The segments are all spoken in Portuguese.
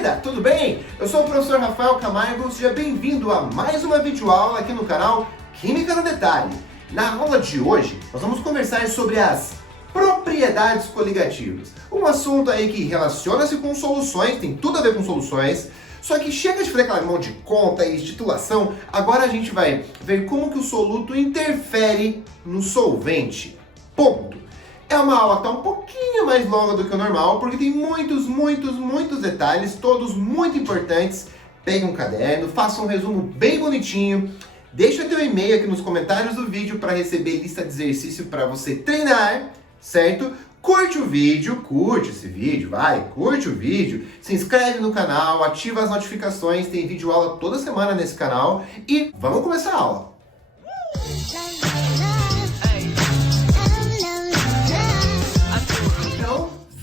Beleza? Tudo bem? Eu sou o professor Rafael Camargo, seja bem-vindo a mais uma videoaula aqui no canal Química no Detalhe. Na aula de hoje, nós vamos conversar sobre as propriedades coligativas. Um assunto aí que relaciona-se com soluções, tem tudo a ver com soluções, só que chega de fazer aquela mão de conta e titulação, agora a gente vai ver como que o soluto interfere no solvente. Ponto. É uma aula que está um pouquinho mais longa do que o normal, porque tem muitos detalhes, todos muito importantes. Pegue um caderno, faça um resumo bem bonitinho, deixa teu e-mail aqui nos comentários do vídeo para receber lista de exercício para você treinar, certo? Curte o vídeo, curte esse vídeo, curte o vídeo, se inscreve no canal, ativa as notificações, tem vídeo aula toda semana nesse canal e vamos começar a aula.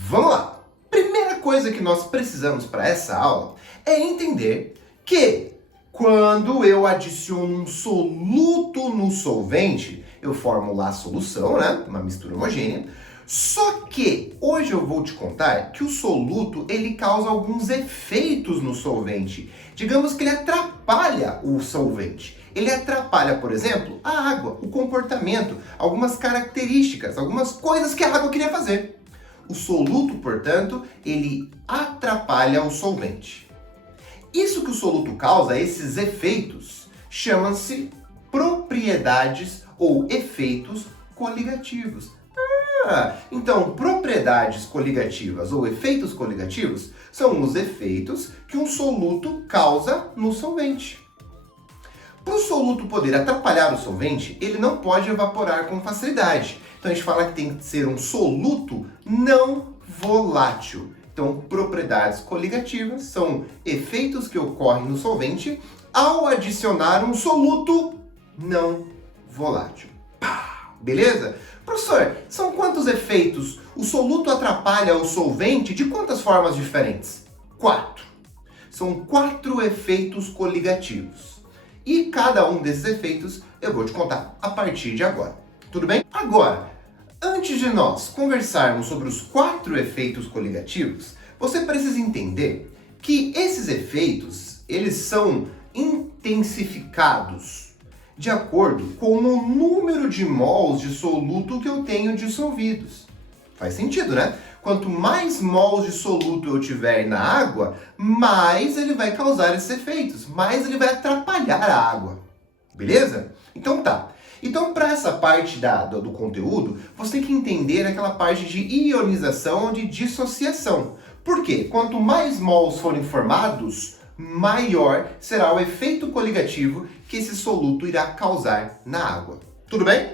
Vamos lá! Primeira coisa que nós precisamos para essa aula é entender que quando eu adiciono um soluto no solvente, eu formo lá a solução, né? Uma mistura homogênea. Só que hoje eu vou te contar que o soluto ele causa alguns efeitos no solvente. Digamos que ele atrapalha o solvente. Ele atrapalha, por exemplo, a água, o comportamento, algumas características, algumas coisas que a água queria fazer. O soluto, portanto, ele atrapalha o solvente. Isso que o soluto causa, esses efeitos, chamam-se propriedades ou efeitos coligativos. Então, propriedades coligativas ou efeitos coligativos são os efeitos que um soluto causa no solvente. Para o soluto poder atrapalhar o solvente, ele não pode evaporar com facilidade. Então a gente fala que tem que ser um soluto não volátil. Então, propriedades coligativas são efeitos que ocorrem no solvente ao adicionar um soluto não volátil. Beleza? Professor, são quantos efeitos? O soluto atrapalha o solvente de quantas formas diferentes? 4. São 4 efeitos coligativos. E cada um desses efeitos eu vou te contar a partir de agora. Tudo bem? Agora, antes de nós conversarmos sobre os 4 efeitos coligativos, você precisa entender que esses efeitos, eles são intensificados de acordo com o número de mols de soluto que eu tenho dissolvidos. Faz sentido, né? Quanto mais mols de soluto eu tiver na água, mais ele vai causar esses efeitos, mais ele vai atrapalhar a água. Beleza? Então tá. Então, para essa parte do conteúdo, você tem que entender aquela parte de ionização ou de dissociação. Por quê? Quanto mais mols forem formados, maior será o efeito coligativo que esse soluto irá causar na água. Tudo bem?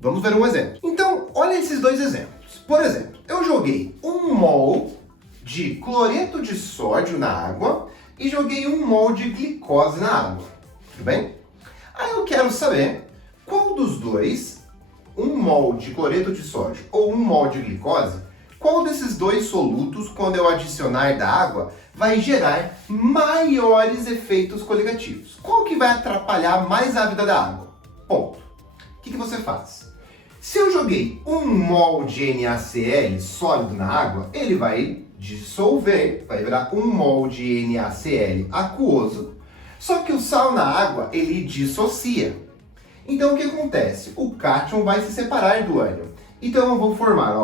Vamos ver um exemplo. Então, olha esses dois exemplos. Por exemplo, eu joguei 1 mol de cloreto de sódio na água e joguei 1 mol de glicose na água. Tudo bem? Aí eu quero saber qual dos dois, 1 mol de cloreto de sódio ou 1 mol de glicose, qual desses dois solutos, quando eu adicionar da água, vai gerar maiores efeitos coligativos? Qual que vai atrapalhar mais a vida da água? Ponto. O que você faz? Se eu joguei 1 mol de NaCl sólido na água, ele vai dissolver, vai virar 1 mol de NaCl aquoso, só que o sal na água, ele dissocia. Então o que acontece? O cátion vai se separar do ânion. Então eu vou formar,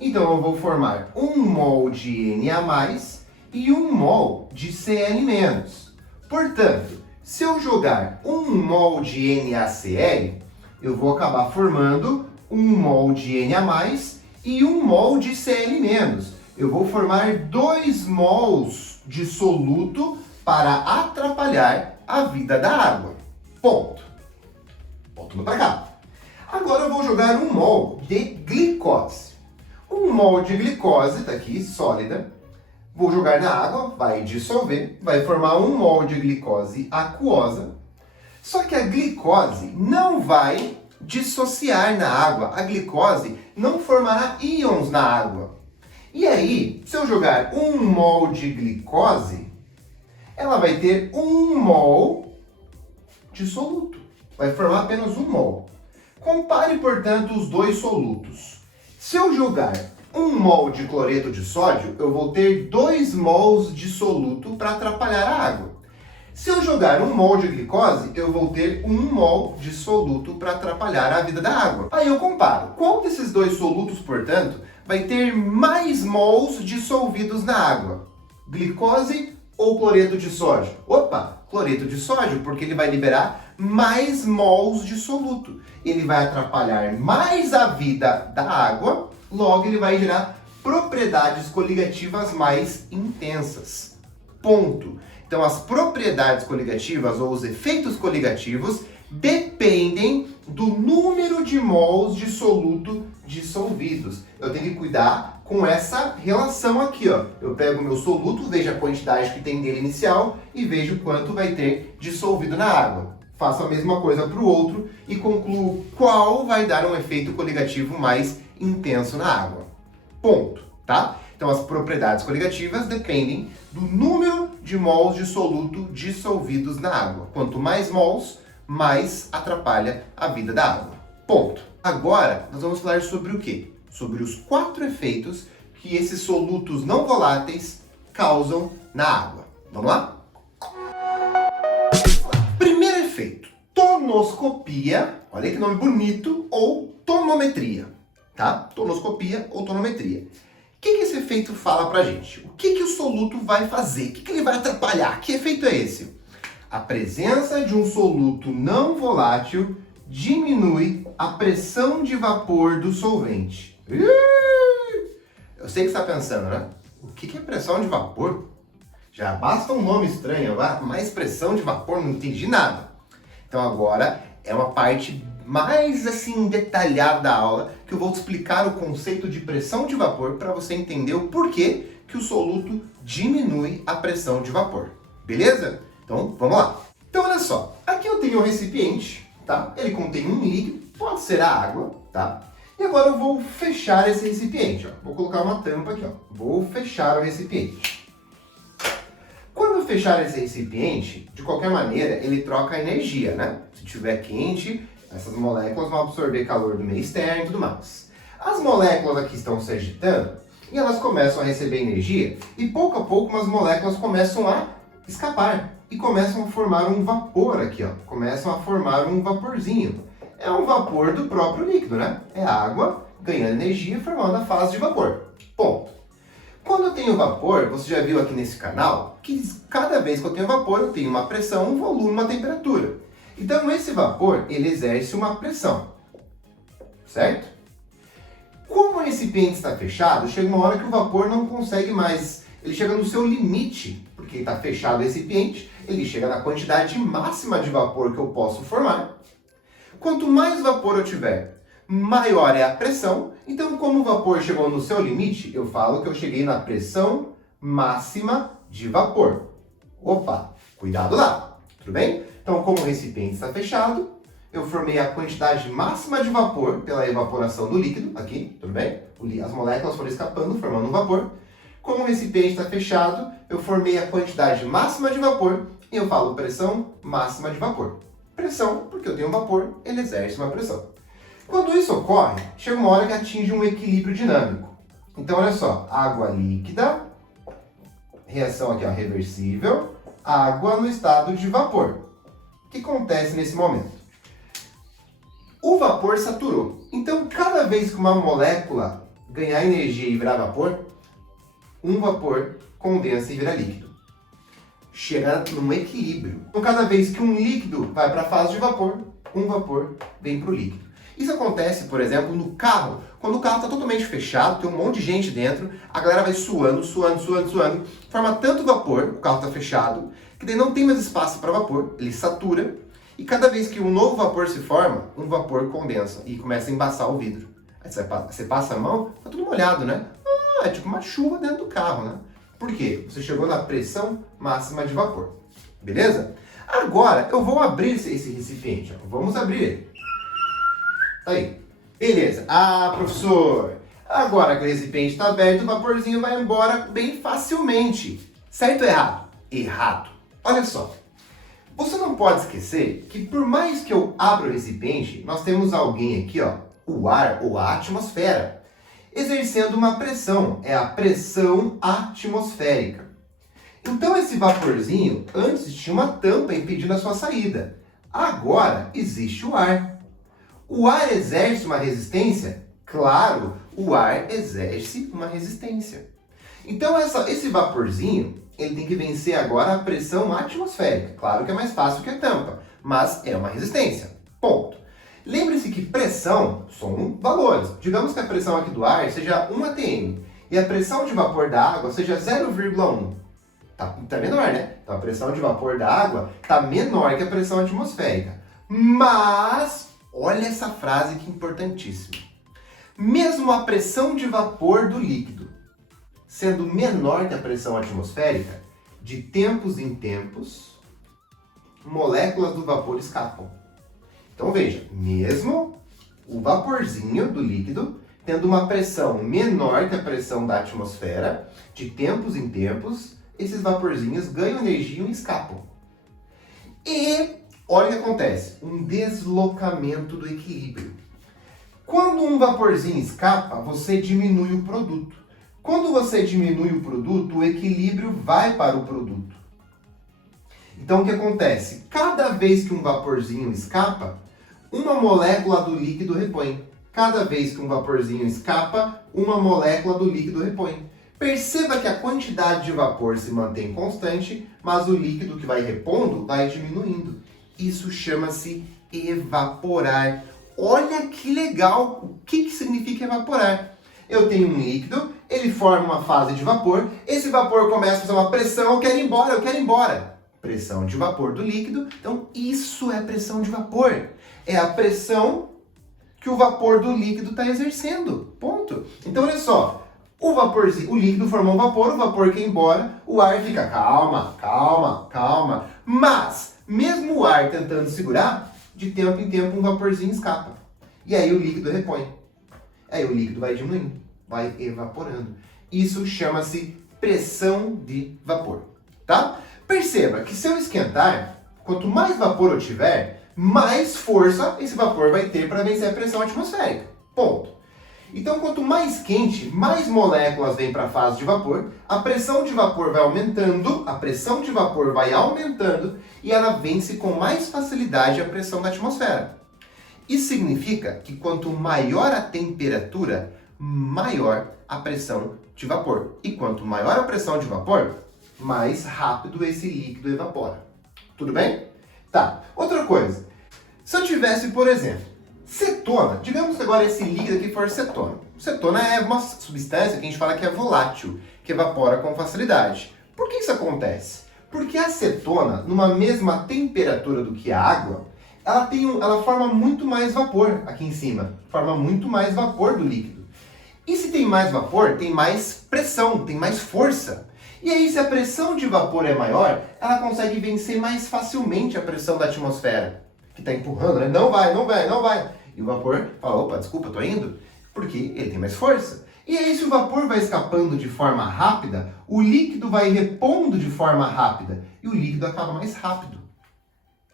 Então eu vou formar 1 mol de Na+, e 1 mol de Cl-. Portanto, se eu jogar 1 mol de NaCl, eu vou acabar formando 1 mol de Na+, e 1 mol de Cl-. Eu vou formar 2 mols de soluto para atrapalhar a vida da água. Ponto. Voltando para cá. Agora eu vou jogar 1 mol de glicose. 1 mol de glicose, está aqui, sólida. Vou jogar na água, vai dissolver, vai formar 1 mol de glicose aquosa. Só que a glicose não vai dissociar na água. A glicose não formará íons na água. E aí, se eu jogar 1 mol de glicose, ela vai ter 1 mol de soluto. Vai formar apenas 1 mol. Compare, portanto, os dois solutos. Se eu jogar 1 mol de cloreto de sódio, eu vou ter 2 mols de soluto para atrapalhar a água. Se eu jogar 1 mol de glicose, eu vou ter 1 mol de soluto para atrapalhar a vida da água. Aí eu comparo. Qual desses dois solutos, portanto, vai ter mais mols dissolvidos na água? Glicose ou cloreto de sódio? Opa, cloreto de sódio, porque ele vai liberar mais mols de soluto. Ele vai atrapalhar mais a vida da água, logo ele vai gerar propriedades coligativas mais intensas. Ponto. Então, as propriedades coligativas ou os efeitos coligativos dependem do número de mols de soluto dissolvidos. Eu tenho que cuidar com essa relação aqui, ó. Eu pego o meu soluto, vejo a quantidade que tem dele inicial e vejo quanto vai ter dissolvido na água. Faço a mesma coisa para o outro e concluo qual vai dar um efeito coligativo mais intenso na água. Ponto, tá? Então, as propriedades coligativas dependem do número de mols de soluto dissolvidos na água. Quanto mais mols, mais atrapalha a vida da água. Ponto. Agora, nós vamos falar sobre o quê? Sobre os 4 efeitos que esses solutos não voláteis causam na água. Vamos lá? Primeiro efeito, tonoscopia. Olha que nome bonito, ou tonometria, tá? Tonoscopia ou tonometria. O que esse efeito fala pra gente? O que o soluto vai fazer? O que ele vai atrapalhar? Que efeito é esse? A presença de um soluto não volátil diminui a pressão de vapor do solvente. Eu sei que você está pensando, né? O que é pressão de vapor? Já basta um nome estranho, mais pressão de vapor, não entendi nada. Então agora é uma parte mais assim detalhada da aula que eu vou te explicar o conceito de pressão de vapor para você entender o porquê que o soluto diminui a pressão de vapor. Beleza? Então vamos lá. Então olha só, aqui eu tenho um recipiente, tá? Ele contém um líquido, pode ser a água, tá? E agora eu vou fechar esse recipiente, ó. Vou colocar uma tampa aqui, ó. Vou fechar o recipiente. Quando eu fechar esse recipiente, de qualquer maneira, ele troca energia, né? Se estiver quente, essas moléculas vão absorver calor do meio externo e tudo mais. As moléculas aqui estão se agitando e elas começam a receber energia e pouco a pouco as moléculas começam a escapar e começam a formar um vapor aqui, ó. Começam a formar um vaporzinho. É um vapor do próprio líquido, né? É água ganhando energia e formando a fase de vapor. Ponto. Quando eu tenho vapor, você já viu aqui nesse canal, que cada vez que eu tenho vapor, eu tenho uma pressão, um volume, uma temperatura. Então, esse vapor, ele exerce uma pressão, certo? Como o recipiente está fechado, chega uma hora que o vapor não consegue mais, ele chega no seu limite, porque está fechado o recipiente, ele chega na quantidade máxima de vapor que eu posso formar. Quanto mais vapor eu tiver, maior é a pressão. Então, como o vapor chegou no seu limite, eu falo que eu cheguei na pressão máxima de vapor. Opa, cuidado lá, tudo bem? Então, como o recipiente está fechado, eu formei a quantidade máxima de vapor pela evaporação do líquido, aqui, tudo bem? As moléculas foram escapando, formando um vapor. Como o recipiente está fechado, eu formei a quantidade máxima de vapor e eu falo pressão máxima de vapor. Pressão, porque eu tenho vapor, ele exerce uma pressão. Quando isso ocorre, chega uma hora que atinge um equilíbrio dinâmico. Então, olha só, água líquida, reação aqui, ó, reversível, água no estado de vapor. O que acontece nesse momento? O vapor saturou. Então, cada vez que uma molécula ganhar energia e virar vapor, um vapor condensa e vira líquido. Chega num equilíbrio. Então, cada vez que um líquido vai para a fase de vapor, um vapor vem para o líquido. Isso acontece, por exemplo, no carro. Quando o carro está totalmente fechado, tem um monte de gente dentro, a galera vai suando, forma tanto vapor, o carro está fechado, que daí não tem mais espaço para vapor, ele satura, e cada vez que um novo vapor se forma, um vapor condensa e começa a embaçar o vidro. Aí você passa a mão, tá tudo molhado, né? É tipo uma chuva dentro do carro, né? Por quê? Você chegou na pressão máxima de vapor. Beleza? Agora, eu vou abrir esse recipiente. Ó. Vamos abrir ele. Tá aí. Beleza. Ah, professor, agora que o recipiente está aberto, o vaporzinho vai embora bem facilmente. Certo ou errado? Errado. Olha só. Você não pode esquecer que por mais que eu abra o recipiente, nós temos alguém aqui, ó, o ar ou a atmosfera. exercendo uma pressão, é a pressão atmosférica. Então esse vaporzinho antes tinha uma tampa impedindo a sua saída. Agora existe o ar. O ar exerce uma resistência? Claro, o ar exerce uma resistência. Então esse vaporzinho, ele tem que vencer agora a pressão atmosférica. Claro que é mais fácil que a tampa, mas é uma resistência. Ponto. Lembre-se que pressão são valores. Digamos que a pressão aqui do ar seja 1 atm e a pressão de vapor da água seja 0,1. Tá menor, né? Então a pressão de vapor da água tá menor que a pressão atmosférica. Mas, olha essa frase que é importantíssima. Mesmo a pressão de vapor do líquido sendo menor que a pressão atmosférica, de tempos em tempos, moléculas do vapor escapam. Então veja, mesmo o vaporzinho do líquido tendo uma pressão menor que a pressão da atmosfera, de tempos em tempos, esses vaporzinhos ganham energia e escapam. E olha o que acontece, um deslocamento do equilíbrio. Quando um vaporzinho escapa, você diminui o produto. Quando você diminui o produto, o equilíbrio vai para o produto. Então o que acontece? Cada vez que um vaporzinho escapa, uma molécula do líquido repõe. Cada vez que um vaporzinho escapa, uma molécula do líquido repõe. Perceba que a quantidade de vapor se mantém constante, mas o líquido que vai repondo vai diminuindo. Isso chama-se evaporar. Olha que legal! O que significa evaporar? Eu tenho um líquido, ele forma uma fase de vapor, esse vapor começa a fazer uma pressão, eu quero ir embora, eu quero ir embora. Pressão de vapor do líquido, então isso é pressão de vapor. É a pressão que o vapor do líquido está exercendo, ponto. Então olha só, o líquido formou um vapor, o vapor quer ir embora, o ar fica calma, calma, calma. Mas, mesmo o ar tentando segurar, de tempo em tempo um vaporzinho escapa. E aí o líquido repõe. Aí o líquido vai diminuindo, vai evaporando. Isso chama-se pressão de vapor, tá? Perceba que se eu esquentar, quanto mais vapor eu tiver, mais força esse vapor vai ter para vencer a pressão atmosférica. Ponto. Então, quanto mais quente, mais moléculas vêm para a fase de vapor, a pressão de vapor vai aumentando, a pressão de vapor vai aumentando e ela vence com mais facilidade a pressão da atmosfera. Isso significa que quanto maior a temperatura, maior a pressão de vapor. E quanto maior a pressão de vapor, mais rápido esse líquido evapora. Tudo bem? Tá. Outra coisa. Se eu tivesse, por exemplo, cetona, digamos que agora esse líquido aqui for cetona. Cetona é uma substância que a gente fala que é volátil, que evapora com facilidade. Por que isso acontece? Porque a cetona, numa mesma temperatura do que a água, ela forma muito mais vapor aqui em cima, forma muito mais vapor do líquido. E se tem mais vapor, tem mais pressão, tem mais força. E aí, se a pressão de vapor é maior, ela consegue vencer mais facilmente a pressão da atmosfera, que está empurrando, né? Não vai, não vai, não vai. E o vapor fala, opa, desculpa, tô indo, porque ele tem mais força. E aí, se o vapor vai escapando de forma rápida, o líquido vai repondo de forma rápida, e o líquido acaba mais rápido.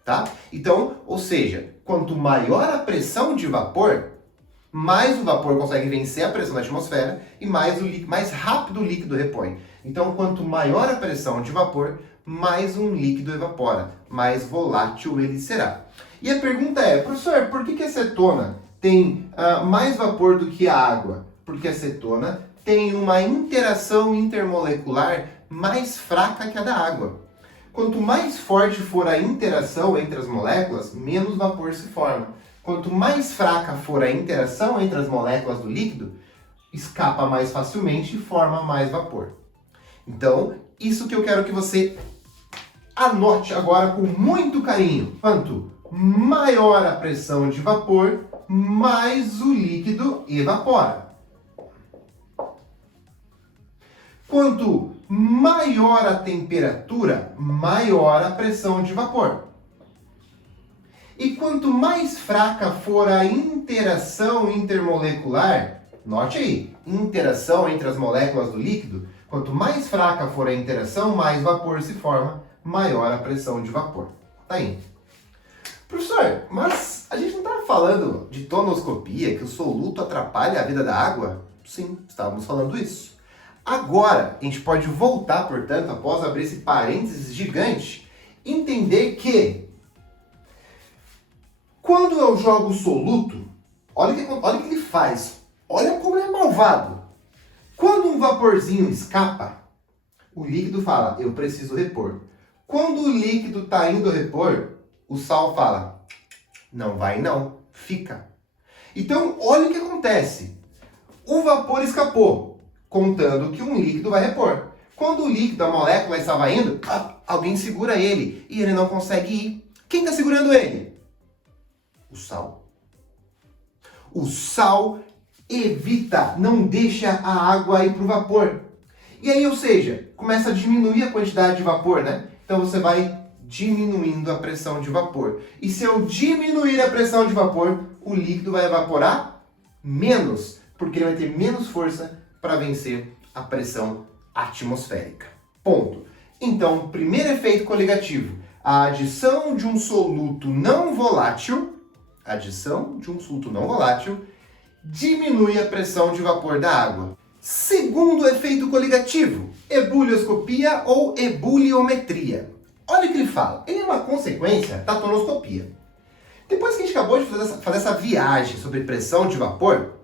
Tá? Então, ou seja, quanto maior a pressão de vapor, mais o vapor consegue vencer a pressão da atmosfera e mais rápido o líquido repõe. Então, quanto maior a pressão de vapor, mais um líquido evapora, mais volátil ele será. E a pergunta é, professor, por que a cetona tem mais vapor do que a água? Porque a cetona tem uma interação intermolecular mais fraca que a da água. Quanto mais forte for a interação entre as moléculas, menos vapor se forma. Quanto mais fraca for a interação entre as moléculas do líquido, escapa mais facilmente e forma mais vapor. Então, isso que eu quero que você anote agora com muito carinho. Quanto maior a pressão de vapor, mais o líquido evapora. Quanto maior a temperatura, maior a pressão de vapor. E quanto mais fraca for a interação intermolecular, note aí, interação entre as moléculas do líquido, quanto mais fraca for a interação, mais vapor se forma, maior a pressão de vapor. Tá aí. Professor, mas a gente não está falando de tonoscopia, que o soluto atrapalha a vida da água? Sim, estávamos falando isso. Agora, a gente pode voltar, portanto, após abrir esse parênteses gigante, entender que quando eu jogo soluto, olha o que ele faz. Olha como ele é malvado. Quando um vaporzinho escapa, o líquido fala, eu preciso repor. Quando o líquido está indo repor, o sal fala, não vai não, fica. Então, olha o que acontece. O vapor escapou, contando que um líquido vai repor. Quando o líquido, a molécula, estava indo, alguém segura ele e ele não consegue ir. Quem está segurando ele? O sal. O sal evita, não deixa a água ir para o vapor. E aí, ou seja, começa a diminuir a quantidade de vapor, né? Então você vai diminuindo a pressão de vapor. E se eu diminuir a pressão de vapor, o líquido vai evaporar menos, porque ele vai ter menos força para vencer a pressão atmosférica. Ponto. Então, primeiro efeito coligativo, a adição de um soluto não volátil, diminui a pressão de vapor da água. Segundo efeito coligativo, ebulioscopia ou ebuliometria. Olha o que ele fala. Ele é uma consequência da tonoscopia. Depois que a gente acabou de fazer essa viagem sobre pressão de vapor,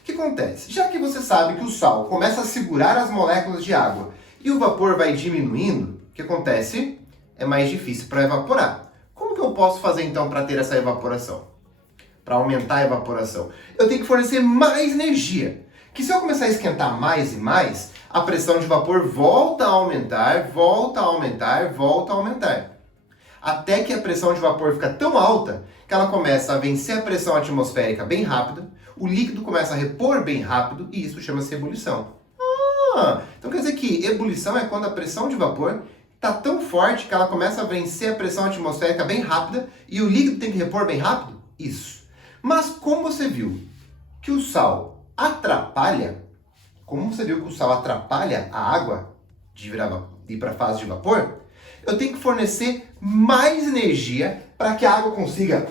o que acontece? Já que você sabe que o sal começa a segurar as moléculas de água e o vapor vai diminuindo, o que acontece? É mais difícil para evaporar. Como que eu posso fazer então para ter essa evaporação? Para aumentar a evaporação? Eu tenho que fornecer mais energia. Que se eu começar a esquentar mais e mais, a pressão de vapor volta a aumentar, até que a pressão de vapor fica tão alta que ela começa a vencer a pressão atmosférica bem rápido, o líquido começa a repor bem rápido e isso chama-se ebulição. Então quer dizer que ebulição é quando a pressão de vapor está tão forte que ela começa a vencer a pressão atmosférica bem rápida e o líquido tem que repor bem rápido? Isso. Mas como você viu que o sal atrapalha, a água de ir para a fase de vapor, eu tenho que fornecer mais energia para que a água consiga,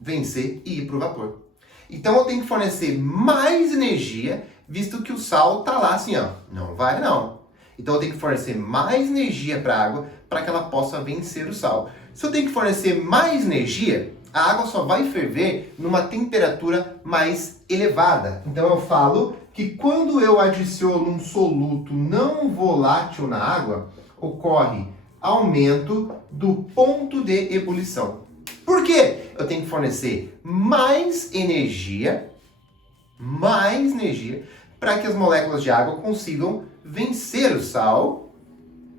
vencer e ir para o vapor. Então eu tenho que fornecer mais energia, visto que o sal está lá assim, não vai não. Então eu tenho que fornecer mais energia para a água para que ela possa vencer o sal. Se eu tenho que fornecer mais energia, a água só vai ferver numa temperatura mais elevada. Então eu falo que quando eu adiciono um soluto não volátil na água, ocorre aumento do ponto de ebulição. Por quê? Eu tenho que fornecer mais energia para que as moléculas de água consigam vencer o sal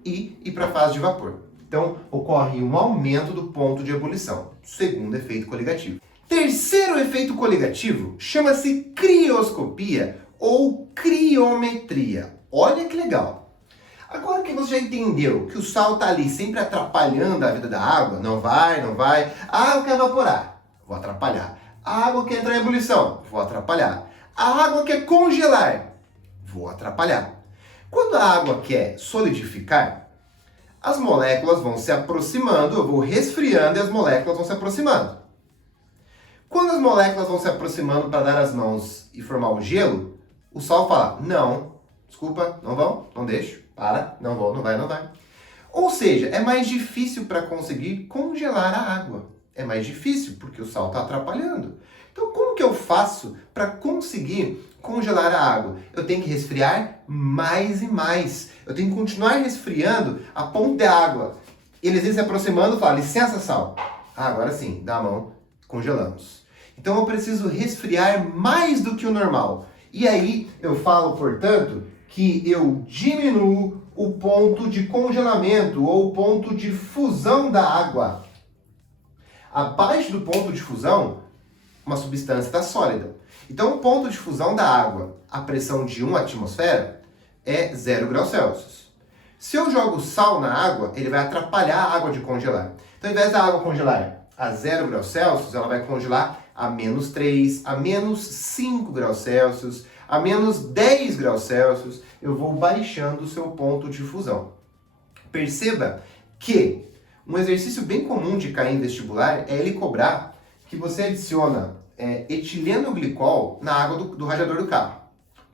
e ir para a fase de vapor. Então, ocorre um aumento do ponto de ebulição. Segundo efeito coligativo. Terceiro efeito coligativo chama-se crioscopia ou criometria. Olha que legal. Agora que você já entendeu que o sal está ali sempre atrapalhando a vida da água, não vai. A água quer evaporar, vou atrapalhar. A água quer entrar em ebulição, vou atrapalhar. A água quer congelar, vou atrapalhar. Quando a água quer solidificar, as moléculas vão se aproximando, eu vou resfriando e as moléculas vão se aproximando. Quando as moléculas vão se aproximando para dar as mãos e formar o gelo, o sal fala, não, desculpa, não vão, não deixo, não vou, não vai. Ou seja, é mais difícil para conseguir congelar a água. É mais difícil porque o sal está atrapalhando. Então como que eu faço para conseguir congelar a água? Eu tenho que resfriar mais e mais. Eu tenho que continuar resfriando a ponto da água. Eles vêm se aproximando e falam, licença sal. Agora sim, dá a mão, congelamos. Então eu preciso resfriar mais do que o normal. E aí eu falo, portanto, que eu diminuo o ponto de congelamento ou o ponto de fusão da água. Abaixo do ponto de fusão, uma substância está sólida. Então o ponto de fusão da água, a pressão de 1 atmosfera, é 0 graus Celsius. Se eu jogo sal na água, ele vai atrapalhar a água de congelar. Então ao invés da água congelar a 0 graus Celsius, ela vai congelar a menos 3, a menos 5 graus Celsius, a menos 10 graus Celsius. Eu vou baixando o seu ponto de fusão. Perceba que um exercício bem comum de cair em vestibular é ele cobrar que você adiciona etileno glicol na água do radiador do carro.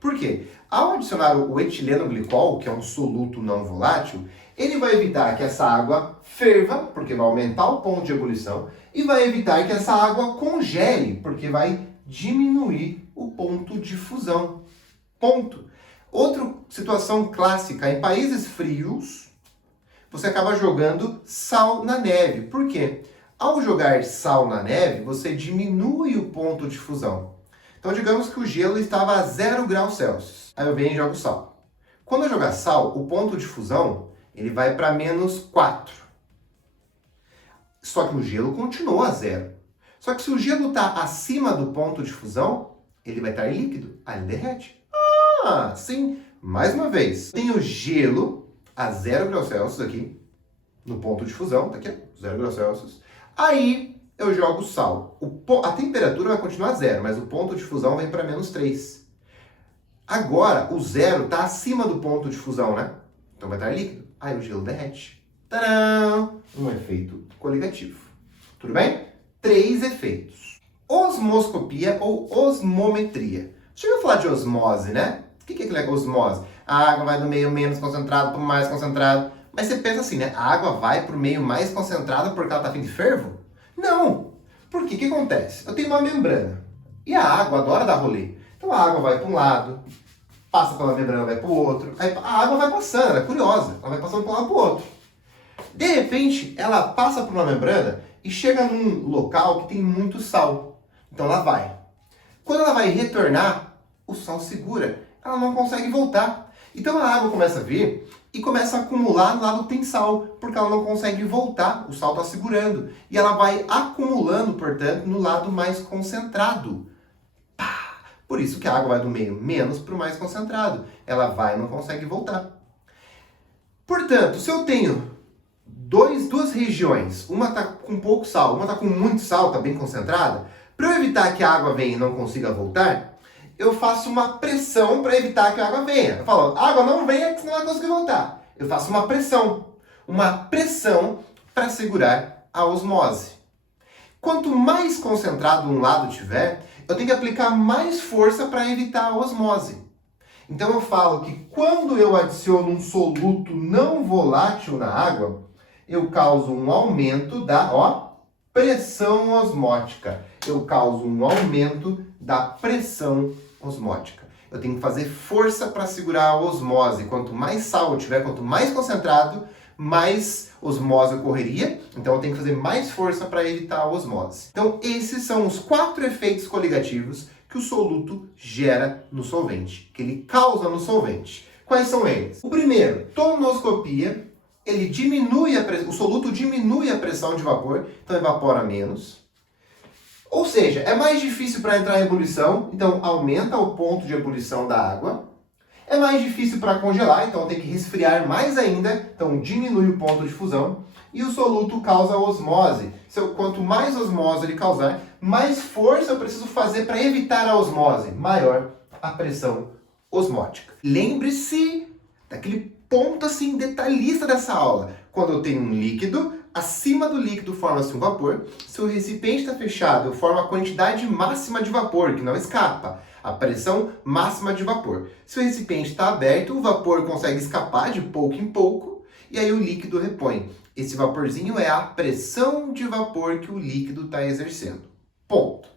Por quê? Ao adicionar o etileno glicol, que é um soluto não volátil, ele vai evitar que essa água ferva, porque vai aumentar o ponto de ebulição, e vai evitar que essa água congele, porque vai diminuir o ponto de fusão. Ponto. Outra situação clássica, em países frios, você acaba jogando sal na neve. Por quê? Ao jogar sal na neve, você diminui o ponto de fusão. Então, digamos que o gelo estava a 0 graus Celsius. Aí eu venho e jogo sal. Quando eu jogar sal, o ponto de fusão ele vai para menos 4. Só que o gelo continua a 0. Só que se o gelo está acima do ponto de fusão, ele vai estar líquido. Aí ele derrete. Ah, sim. Mais uma vez. Tenho gelo a 0 graus Celsius aqui, no ponto de fusão. Tá aqui, 0 graus Celsius. Aí eu jogo sal. A temperatura vai continuar 0, mas o ponto de fusão vem para menos 3. Agora, o 0 está acima do ponto de fusão, né? Então vai estar líquido. Aí o gelo derrete. Tadã! Um efeito coligativo. Tudo bem? 3 efeitos. Osmoscopia ou osmometria. Você já ouviu falar de osmose, né? O que é aquela osmose? A água vai do meio menos concentrado para o mais concentrado. Mas você pensa assim, né? A água vai para o meio mais concentrado porque ela está fim de fervo? Não! Por quê? O que acontece? Eu tenho uma membrana. E a água adora dar rolê. Então a água vai para um lado, passa pela membrana, vai para o outro. Aí a água vai passando, ela é curiosa. Ela vai passando de um lado para o outro. De repente, ela passa por uma membrana e chega num local que tem muito sal. Então ela vai. Quando ela vai retornar, o sal segura. Ela não consegue voltar. Então a água começa a vir e começa a acumular no lado que tem sal, porque ela não consegue voltar, o sal está segurando. E ela vai acumulando, portanto, no lado mais concentrado. Pá! Por isso que a água vai do meio menos para o mais concentrado. Ela vai e não consegue voltar. Portanto, se eu tenho duas regiões, uma está com pouco sal, uma está com muito sal, está bem concentrada, para eu evitar que a água venha e não consiga voltar, eu faço uma pressão para evitar que a água venha. Eu falo, a água não venha, que senão ela não vai conseguir voltar. Eu faço uma pressão para segurar a osmose. Quanto mais concentrado um lado tiver, eu tenho que aplicar mais força para evitar a osmose. Então eu falo que quando eu adiciono um soluto não volátil na água, eu causo um aumento da pressão osmótica. Eu causo um aumento da pressão osmótica. Eu tenho que fazer força para segurar a osmose. Quanto mais sal eu tiver, quanto mais concentrado, mais osmose ocorreria. Então eu tenho que fazer mais força para evitar a osmose. Então esses são os 4 efeitos coligativos que o soluto gera no solvente, que ele causa no solvente. Quais são eles? O primeiro, tonoscopia. Ele diminui o soluto diminui a pressão de vapor, então evapora menos. Ou seja, é mais difícil para entrar em ebulição, então aumenta o ponto de ebulição da água. É mais difícil para congelar, então tem que resfriar mais ainda, então diminui o ponto de fusão. E o soluto causa osmose. Quanto mais osmose ele causar, mais força eu preciso fazer para evitar a osmose. Maior a pressão osmótica. Lembre-se daquele ponto assim detalhista dessa aula. Quando eu tenho um líquido, acima do líquido forma-se um vapor. Se o recipiente está fechado, eu formo a quantidade máxima de vapor, que não escapa. A pressão máxima de vapor. Se o recipiente está aberto, o vapor consegue escapar de pouco em pouco e aí o líquido repõe. Esse vaporzinho é a pressão de vapor que o líquido está exercendo. Ponto.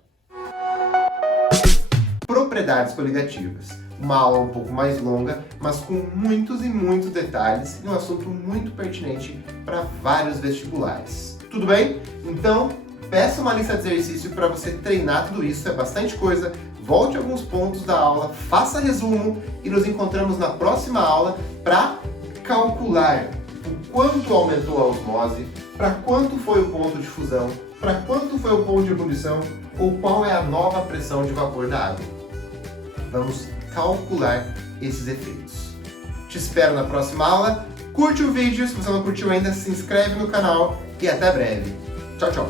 Propriedades coligativas. Uma aula um pouco mais longa, mas com muitos e muitos detalhes e um assunto muito pertinente para vários vestibulares. Tudo bem? Então, peça uma lista de exercício para você treinar tudo isso, é bastante coisa. Volte alguns pontos da aula, faça resumo e nos encontramos na próxima aula para calcular o quanto aumentou a osmose, para quanto foi o ponto de fusão, para quanto foi o ponto de ebulição ou qual é a nova pressão de vapor da água. Vamos calcular esses efeitos. Te espero na próxima aula. Curte o vídeo, se você não curtiu ainda, se inscreve no canal e até breve. Tchau, tchau!